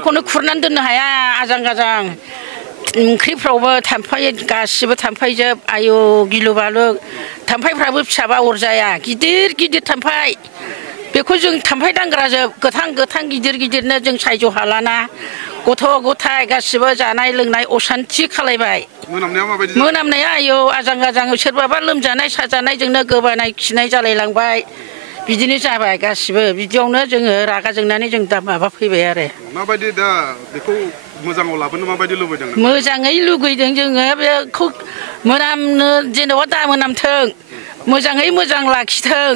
थाम्फैफोरखौनो खुरनानै दोननो हाया आजां गाजां ओंख्रिफ्रावबो थाम्फै गासिबो थाम्फैजोब आयु गिलु बालु थाम्फैफ्राबो फिसाबा अरजाया गिदिर गिदिर थाम्फै बेखौ जों थाम्फै दांग्राजोब गोथां गिदिर गिदिरनो जों सायज' हालाना गथ' गथाय गासिबो जानाय लोंनाय असान्थि खालायबाय मोनामनाया आयौ आजां गाजां सोरबाबा लोमजानाय साजानायजोंनो गोबानाय खिनाय जालायलांबाय बिदिनो जाबाय गासिबो बिदियावनो जोङो रागा जोंनानै जों दा माबा फैबाय आरो माबायदि दा बेखौ मोजाङाव लाबोनो माबायदि लुबैदों मोजाङै लुगैदों जोङो बेखौ मोनामनो जेनेबा दा मोनामथों मोजाङै मोजां लाखिथों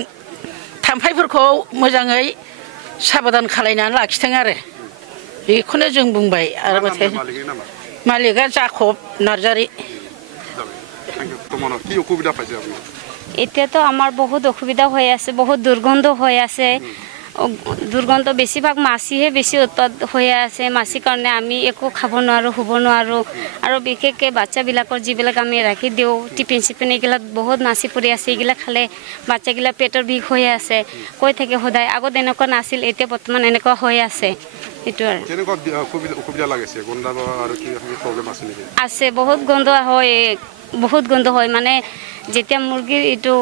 थाम्फैफोरखौ मोजाङै साबधान खालायनानै लाखिथों आरो बेखौनो जों बुंबाय आरो माथो मालिकआ जाखब नार्जारी এতিয়াতো আমাৰ বহুত অসুবিধা হৈ আছে বহুত দুৰ্গন্ধ হৈ আছে দুৰ্গন্ধ বেছিভাগ মাছিহে বেছি উৎপাদ হৈ আছে মাছিৰ কাৰণে আমি একো খাব নোৱাৰোঁ শুব নোৱাৰোঁ আৰু বিশেষকৈ বাচ্চাবিলাকৰ যিবিলাক আমি ৰাখি দিওঁ টিফিন চিফিন এইগিলাক বহুত মাছি পৰি আছে এইগিলা খালে বাচ্চাগিলা পেটৰ বিষ হৈ আছে কৈ থাকে সদায় আগত এনেকুৱা নাছিল এতিয়া বৰ্তমান এনেকুৱা হৈ আছে এইটো আৰু আছে বহুত গন্ধ হয় মানে যেতিয়া মুৰ্গীৰ এইটো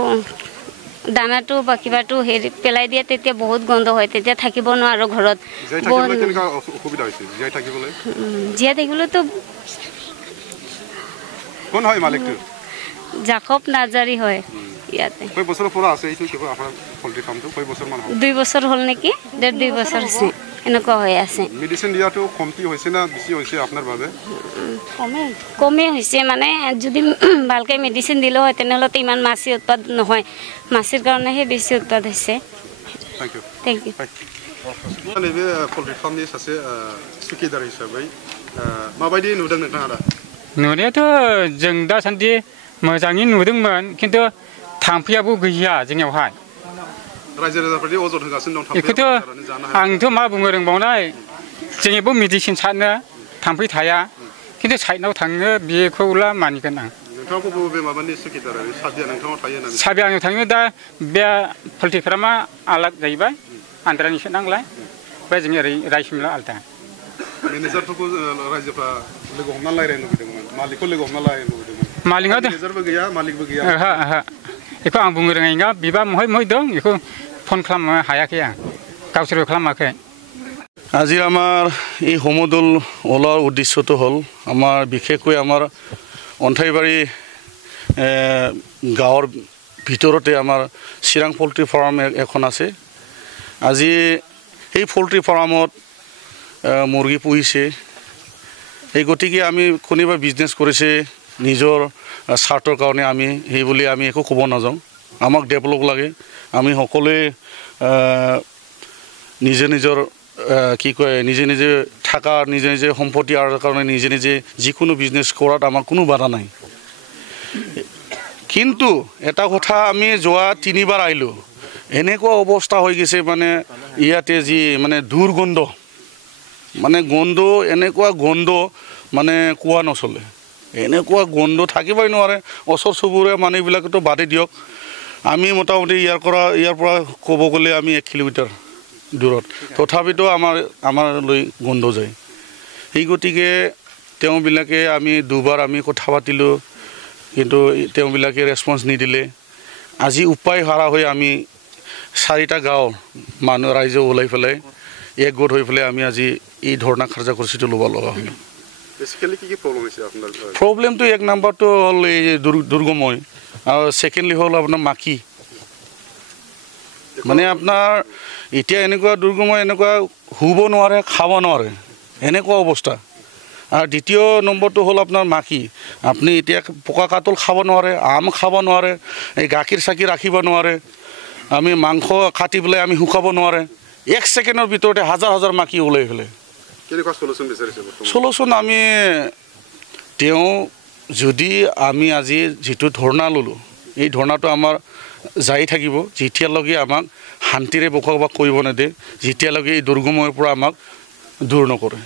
দানাটো বা কিবাটো হেৰি পেলাই দিয়ে তেতিয়া বহুত গন্ধ হয় তেতিয়া থাকিব নোৱাৰো ঘৰত জীয়াই থাকিবলৈতো কোন হয় মালিকটো জাকব নাৰ্জাৰী হয় ইয়াতে কয় বছৰৰ পৰা আছে এইটো কিবা আপোনাৰ পোল্ট্ৰি ফাৰ্মটো কয় বছৰ মান হ'ল 2 বছৰ হ'ল নেকি 1.5 বছৰ হৈছে এনেকুৱা হৈ আছে মেডিসিন দিয়াটো কমতি হৈছে না বেছি হৈছে আপোনাৰ বাবে কমে হৈছে মানে যদি ভালকৈ মেডিসিন দিলে হয় তেনেহ'লে ইমান মাছি উৎপাদন নহয় মাছিৰ কাৰণেহে বেছি উৎপাদন হৈছে থ্যাংক ইউ नैबे पोल्ट्रि फार्मनि सासे सुखिदार हिसाबै माबायदि नुदों नोंथाङा दा नुनायाथ' जों दासान्दि मोजाङै नुदोंमोन खिन्थु थाम्फैयाबो गैया जोंनियावहाय रायजो राजाफोरनि अजद होगासिनो दं बेखौथ' आंथ' मा बुंनो रोंबावनाय जोंनियावबो मेडिसिन सारनो थाम्फै थाया खिन्थु साइडनाव थाङो बेखौला मानिगोन आं नोंथाङा बबे माबानि सुखिदार साबिया नोंथाङा थायो होननानै साबिया आंनाव थाङो दा बे पोल्ट्रि फार्मा आलादा जाहैबाय आन्ध्रानिसो नांलाय ओमफ्राय जोंनि ओरै रायसिमला आलादा मेनेजारफोरखौ रायजोफ्रा लोगो हमना रायज्लायनो लुबैदोंमोन मालिकखौ लोगो हमना रायज्लायनो लुबैदोंमोन मालिकआ मेनेजारबो गैया मालिकबो गैया बेखौ आं बुंनो रोङै नङा बिबा महै महै दं बेखौ ফোন খালামनो हायाखै आं गावसोरबो खालामाखै আজি আমাৰ এই সমদল ওলোৱাৰ উদ্দেশ্যটো হ'ল আমাৰ বিশেষকৈ আমাৰ অন্থাইবাৰী গাঁৱৰ ভিতৰতে আমাৰ চিৰাং পোল্ট্ৰি ফাৰ্ম এখন আছে আজি এই পোল্ট্ৰি ফাৰ্মত মুৰ্গী পুহিছে এই গতিকে আমি কোনোবা বিজনেছ কৰিছে নিজৰ স্বাৰ্থৰ কাৰণে আমি সেই বুলি আমি একো ক'ব নাযাওঁ আমাক ডেভেলপ লাগে আমি সকলোৱে নিজে নিজৰ কি কয় নিজে নিজে থাকা নিজে নিজে সম্পত্তি আৰু কাৰণে নিজে নিজে যিকোনো বিজনেছ কৰাত আমাৰ কোনো বাধা নাই কিন্তু এটা কথা আমি যোৱা 3 বাৰ আহিলোঁ এনেকুৱা অৱস্থা হৈ গৈছে মানে ইয়াতে যি মানে দুৰ্গন্ধ মানে গন্ধ এনেকুৱা গন্ধ মানে কোৱা নচলে এনেকুৱা গন্ধ থাকিবই নোৱাৰে ওচৰ চুবুৰীয়া মানুহবিলাকেতো বাদে দিয়ক আমি মোটামুটি ইয়াৰ পৰা ক'ব গ'লে আমি 1 কিলোমিটাৰ দূৰত তথাপিতো আমাৰ লৈ গন্ধ যায় এই গতিকে তেওঁবিলাকে আমি দুবাৰ আমি কথা পাতিলোঁ কিন্তু তেওঁবিলাকে ৰেছপন্স নিদিলে আজি উপায় হাৰা হৈ আমি 4টা গাঁও মানুহ ৰাইজ ওলাই পেলাই এক গোট হৈ পেলাই আমি আজি এই ধৰ্ণা কাৰ্যসূচীটো ল'ব লগা হ'ল বেসিক্যালি কি প্ৰবলেম হৈছে আপোনাৰ প্ৰবলেমটো 1 নম্বৰটো হ'ল এই দুৰ্গময় আৰু সেকেন্ডলি হ'ল আপোনাৰ মাকি মানে আপোনাৰ এতিয়া এনেকুৱা দুৰ্গময় এনেকুৱা শুব নোৱাৰে খাব নোৱাৰে এনেকুৱা অৱস্থা আৰু দ্বিতীয় নম্বৰটো হ'ল আপোনাৰ মাকি আপুনি এতিয়া পকা কাটল খাব নোৱাৰে আম খাব নোৱাৰে এই গাখীৰ চাকি ৰাখিব নোৱাৰে আমি মাংস কাটি পেলাই আমি শুকাব নোৱাৰে 1 ছেকেণ্ডৰ ভিতৰতে হাজাৰ মাকি ওলাই ফেলে কেনেকুৱা সলিউশন বিচাৰিছে সলিউশন আমি তেওঁ যদি আমি আজি যেটো ধৰ্ণা ললো এই ধৰ্ণাটো আমাৰ যাই থাকিব যেতিয়ালৈকে আমাক শান্তিৰে বসবাস কৰিব নেদে যেতিয়ালৈকে এই দুৰ্গময়ৰ পৰা আমাক দূৰ নকৰে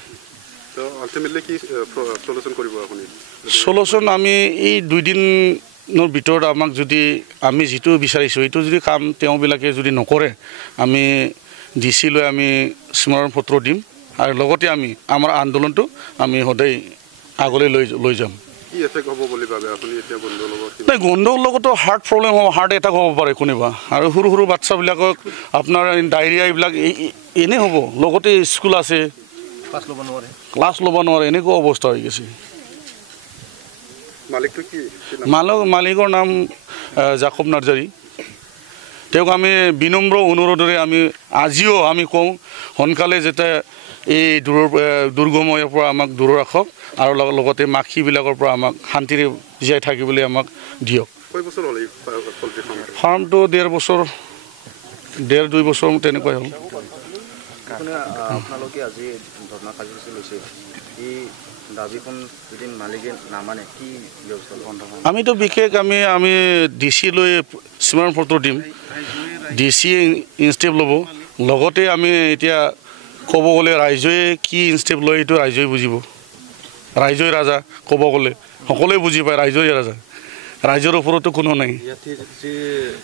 তো আলটিমেটলি কি সলিউশন কৰিব আপুনি সলিউশন আমি এই 2 দিনৰ ভিতৰত আমাক যদি আমি যেটো বিচাৰিছো এইটো যদি কাম তেওঁবিলাকে যদি নকৰে আমি ডিসি লৈ আমি স্মৰণ পত্ৰ দিম আৰু লগতে আমি আমাৰ আন্দোলনটো আমি সদায় আগলৈ লৈ যাম কি এফেক্ট হ'ব বুলি ভাবে আপুনি এতিয়া গণ্ডৰ লগত নাই গণ্ডৰ লগতো হাৰ্ট প্ৰব্লেম হ'ব হাৰ্ট এটাক হ'ব পাৰে কোনোবা আৰু সৰু সৰু বাচ্চাবিলাকক আপোনাৰ ডায়েৰিয়া এইবিলাক এনেই হ'ব লগতে স্কুল আছে ক্লাছ ল'ব নোৱাৰে এনেকুৱা অৱস্থা হৈ গৈছে মালিকটো কি মালিকৰ নাম জাকব নাৰ্জাৰী তেওঁক আমি বিনম্ৰ অনুৰোধেৰে আমি আজিও আমি কওঁ সোনকালে যাতে এই দুৰ্গময়ৰ পৰা আমাক দূৰ ৰাখক আৰু লগতে মাখিবিলাকৰ পৰা আমাক শান্তিৰে জীয়াই থাকিবলৈ আমাক দিয়ক ফাৰ্মটো 1.5 বছৰ 1.5-2 বছৰ তেনেকুৱাই হ'ল আপোনালোকে আজি ধৰ্ণা কাৰ্যসূচী লৈছে এই দাবীখন যদি মালিকে নামানে কি ব্যৱস্থা আমিতো বিশেষ আমি ডিচি লৈ স্মৰণ পত্ৰ দিম ডিচি ইনষ্টেপ ল'ব লগতে আমি এতিয়া ক'ব গ'লে ৰাইজে কি ইনষ্টেপ লয় এইটো ৰাইজে বুজিব ৰাইজে ৰাজা ক'ব গ'লে সকলোৱে বুজি পায় ৰাইজে ৰাজা ৰাইজৰ ওপৰতো কোনো নাই ইয়াতে যে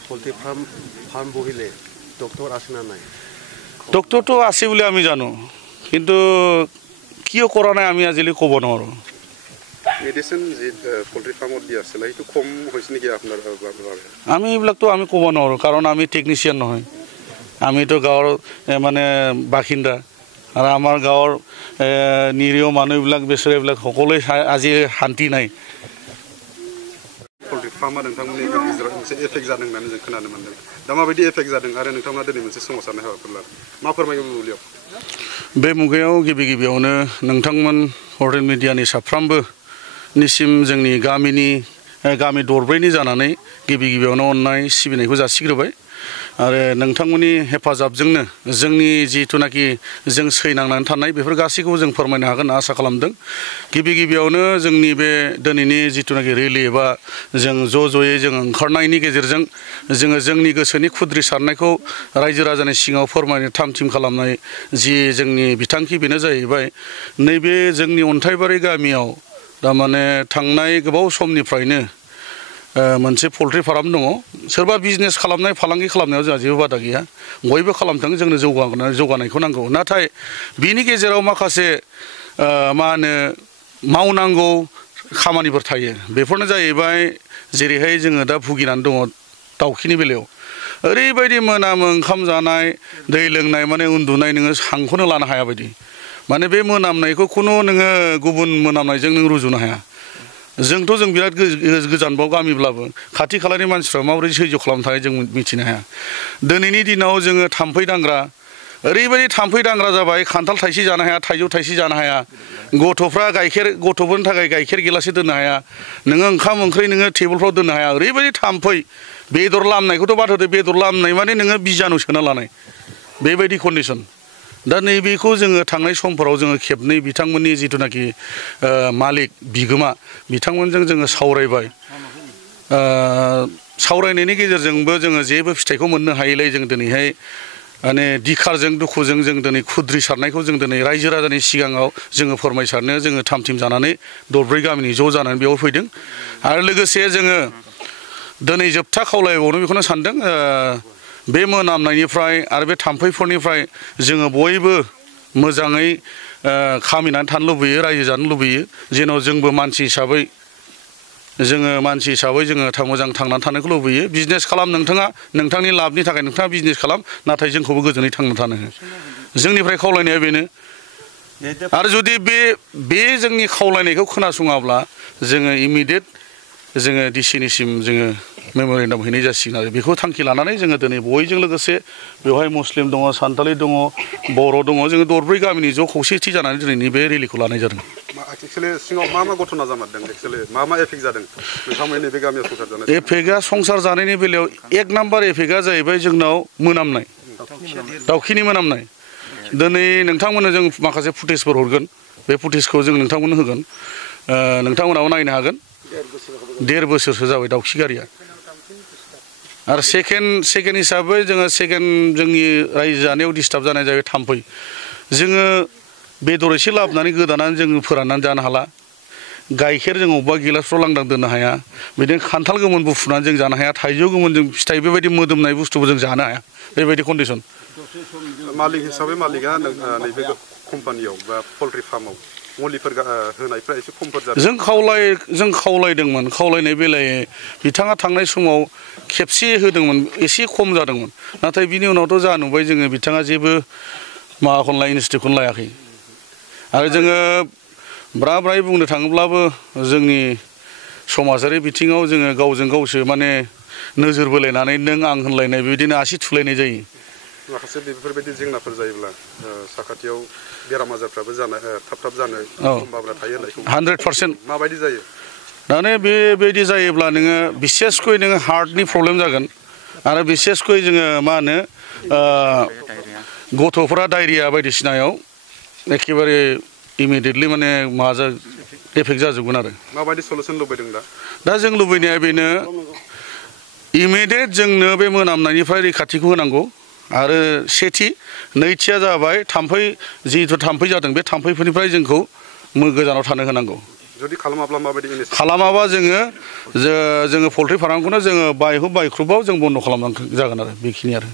পল্ট্ৰি ফাৰ্ম বহিলে ডক্টৰ আছে না নাই ডক্টৰটো আছে বুলি আমি জানো কিন্তু কিয় কৰা নাই আমি আজিলৈ ক'ব নোৱাৰোঁ মেডিচিন যে পল্ট্ৰি ফাৰ্মত দি আছিলে সেইটো কম হৈছে নেকি আপোনাৰ আমি এইবিলাকতো আমি ক'ব নোৱাৰোঁ কাৰণ আমি টেকনিচিয়ান নহয় আমিতো গাঁৱৰ মানে বাসিন্দা আৰু আমাৰ গাঁৱৰ নিৰীহ মানুহবিলাক বেচেৰা এইবিলাক সকলোৱে আজি শান্তি নাই পল্ট্ৰি ফাৰ্মা नोंथांमोननि गेजेराव मोनसे एफेक्ट जादों होननानै जों खोनानो मोनदों दा माबायदि एफेक्ट जादों आरो नोंथांमोना दिनै मोनसे सोमावसारनाय हाबाफारि लादों मा फोरमायगोन बुब्लियाव बे मुगायाव गिबियावनो नोंथांमोन हरटेल मिडियानि साफ्रोमबोनिसिम जोंनि गामि दरब्रैनि जानानै गिबियावनो अननाय सिबिनायखौ जासिग्रोबाय आरो नोंथांमोननि हेफाजाबजोंनो जोंनि जिथुनाखि जों सैनांनानै थानाय बेफोर गासैखौबो जों फोरमायनो हागोन आसा खालामदों गिबियावनो जोंनि बे दिनैनि जिथुनाखि रेलि एबा जों ज'यै जों ओंखारनायनि गेजेरजों जोङो जोंनि गोसोनि खुद्रि सारनायखौ रायजो राजानि सिगाङाव फोरमायनो थाम-थिम खालामनाय जि जोंनि बिथांखि बेनो जाहैबाय नैबे जोंनि अन्थाइबारि गामियाव थारमाने थांनाय गोबाव समनिफ्रायनो मोनसे पल्ट्रि फार्म दङ सोरबा बिजनेस खालामनाय फालांगि खालामनायाव जोंहा जेबो बादा गैया बयबो खालामथों जोंनो जौगानायखौ नांगौ नाथाय बिनि गेजेराव माखासे मा होनो मावनांगौ खामानिफोर थायो बेफोरनो जाहैबाय जेरैहाय जोङो दा भुगिनानै दङ दाउखिनि बेलायाव ओरैबायदि मोनामो ओंखाम जानाय दै लोंनाय माने उन्दुनाय नोङो हांखौनो लानो हाया बायदि माने बे मोनामनायखौ खुनु नोङो गुबुन मोनामनायजों नों रुजुनो हाया जों बिराद गोजानबाव गामिब्लाबो खाथि खालानि मानसिफ्रा माबोरै सैज्य खालामनो थाखाय जों मिथिनो हाया दिनैनि दिनाव जोङो थाम्फै दांग्रा ओरैबायदि थाम्फै दांग्रा जाबाय खान्थाल थाइसे जानो हाया थाइजौ थाइसे जानो हाया गथ'फोरनि थाखाय गाइखेर गिलाससे दोननो हाया नोङो ओंखाम ओंख्रि नोङो टेबोलफ्राव दोननो हाया ओरैबायदि थाम्फै बेदर लामनायखौथ' बाद होदो बेदर लामनाय माने नोङो बिजानु सोना लानाय बेबायदि कन्डिसन दा नैबेखौ जोङो थांनाय समफोराव जोङो खेबनै बिथांमोननि जिथुनाखि मालिक बिगोमा बिथांमोनजों जोङो सावरायबाय सावरायनायनि गेजेरजोंबो जोङो जेबो फिथाइखौ मोननो हायैलाय जों दिनैहाय माने दिखारजों दुखुजों जों दिनै खुद्रि सारनायखौ जों दिनै रायजो राजानि सिगाङाव जोङो फोरमायसारनो जोङो थाम-थिम जानानै दरब्रै गामिनि ज' जानानै बेयाव फैदों आरो लोगोसे जोङो दिनै जोबथा खावलायबावनो बेखौनो सानदों बे मोनामनायनिफ्राय आरो बे थाम्फैफोरनिफ्राय जोङो बयबो मोजाङै खामिनानै थानो लुबैयो रायजो जानो लुबैयो जेन' जोंबो मानसि हिसाबै जोङो मोजां थांनानै थानायखौ लुबैयो बिजनेस खालाम नोंथाङा नोंथांनि लाबनि थाखाय नोंथाङा बिजनेस खालाम नाथाय जोंखौबो गोजोनै थांना थानो हो जोंनिफ्राय खावलायनाया बेनो आरो जुदि बे जोंनि खावलायनायखौ खोनासङाब्ला जोङो इमिडियेट जोङो डिसिनिसिम जोङो मेम'रेन्डाम हैनाय जासिगोन आरो बेखौ थांखि लानानै जोङो दिनै बयजों लोगोसे बेवहाय मुस्लिम दङ सान्तालि दङ बर' दङ जोङो दरब्रै गामिनि ज' खौसेथि जानानै दिनैनि बे रेलिखौ लानाय जादों एक्चुअली सिङाव मा घटना जामारदों एक्चुअली मा एफेक्ट जादों नोंथांमोननि बे गामियाव संसार जानाय एफेक्टआ संसार जानायनि बेलायाव एक नाम्बार एफेक्टआ जाहैबाय जोंनाव मोनामनाय दाउखिनि मोनामनाय दिनै नोंथांमोननो जों माखासे फुटेजफोर हरगोन बे फुटेजखौ जों नोंथांमोननो होगोन नोंथांमोनाबो नायनो हागोन 1.5 बोसोरसो जाबाय दाउखि गारिया आरो सेकेन्ड हिसाबै जोङो जोंनि रायजो जानायाव डिस्टार्ब जानाय जाबाय थाम्फै जोङो बेदर एसे लाबोनानै गोदानानै जोङो फोराननानै जानो हाला गाइखेर जों अबेबा गिलासफ्राव लांदां दोननो हाया बिदिनो खान्थाल गोमोन बुफुनानै जों जानो हाया थाइजौ गोमोन जों फिथाइ बेबायदि मोदोमनाय बुस्थुबो जों जानो हाया बेबायदि कन्डिसन मालिक हिसाबै मालिकआ नैबे कम्पानियाव बा पल्ट्रि फार्माव मुलिफोर होनायफ्रा एसे खमफोर जादों जों खावलायदोंमोन खावलायनाय बेलायै बिथाङा थांनाय समाव खेबसे होदोंमोन एसे खम जादोंमोन नाथाय बिनि उनावथ' जा नुबाय जोङो बिथाङा जेबो माबाखौनो लाया इनस्टिटिउटखौनो लायाखै आरो जोङो ब्रा ब्रायै बुंनो थाङोब्लाबो जोंनि समाजारि बिथिङाव जोङो गावजों गावसो माने नोजोर बोलायनानै नों आं होनलायनाय बिदिनो आसि थुलायनाय जायो माखासे बेफोरबायदि जेंनाफोर जायोब्ला साखाथियाव बेराम आजारफ्राबो जानो थाब जानो सम्भाबना थायो होननायखौ 100% माबायदि जायो दाने बेबायदि जायोब्ला नोङो बिसेसकय नोङो हार्टनि प्रब्लेम जागोन आरो बिसेसकय जोङो मा होनो गथ'फोरा डायरिया बायदिसिनायाव एखेबारे इमिडियेटलि माने माजा एफेक्ट जाजोबगोन आरो माबायदि सलुसन लुबैदों दा जों लुबैनाया बेनो इमिडियेट जोंनो बे मोनामनायनिफ्राय रैखाथिखौ होनांगौ आरो सेथि नैथिया जाबाय थाम्फै जिहेथु थाम्फै जादों बे थाम्फैफोरनिफ्राय जोंखौ गोजानाव थानो होनांगौ जुदि खालामाब्ला माबायदि खालामाबा जोङो पल्ट्रि फार्मखौनो जोङो बायख्रुबाव जों बन्द' खालामनांगौ जागोन आरो बेखिनि आरो